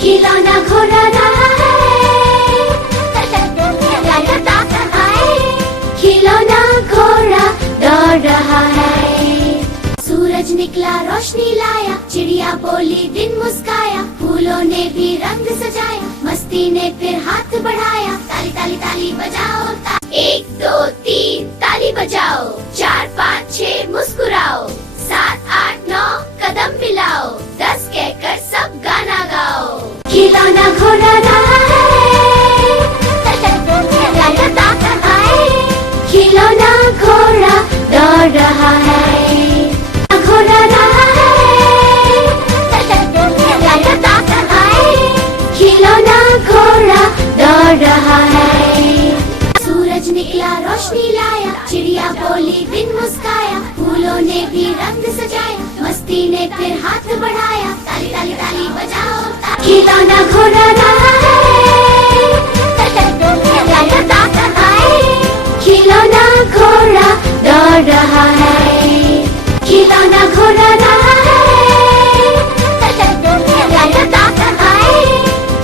खिलौना घोड़ा रहा है, खिलौना घोड़ा दौड़ रहा है। सूरज निकला रोशनी लाया, चिड़िया बोली दिन मुस्काया, फूलों ने भी रंग सजाया, मस्ती ने फिर हाथ बढ़ाया। ताली ताली ताली बजाओ, 1 2 3 ताली बजाओ, 4 5 6 मुस्कुराओ, 7 8 9 कदम मिलाओ, 10 कहकर सब गाना गाओ। खिलौना घोड़ा रहा है, खिलौना घोड़ा दौड़ रहा है, घोड़ा रहा है, खिलौना घोड़ा दौड़ रहा है। सूरज निकला रोशनी लाया, चिड़िया बोली दिन मुस्काया, फूलों ने भी रंग सजाया, मस्ती ने फिर हाथ बढ़ाया। ताली ताली ताली बजाओ, खिलौना घोड़ा रहा है, खिलौना घोड़ा दौड़ रहा है, खिलौना घोड़ा रहा है,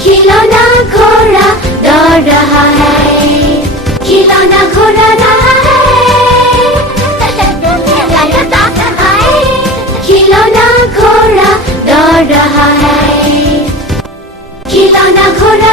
खिलौना घोड़ा दौड़ रहा है, खिलौना घोड़ा रहा है, खिलौना घोड़ा दौड़ रहा है, खिलौना घोड़ा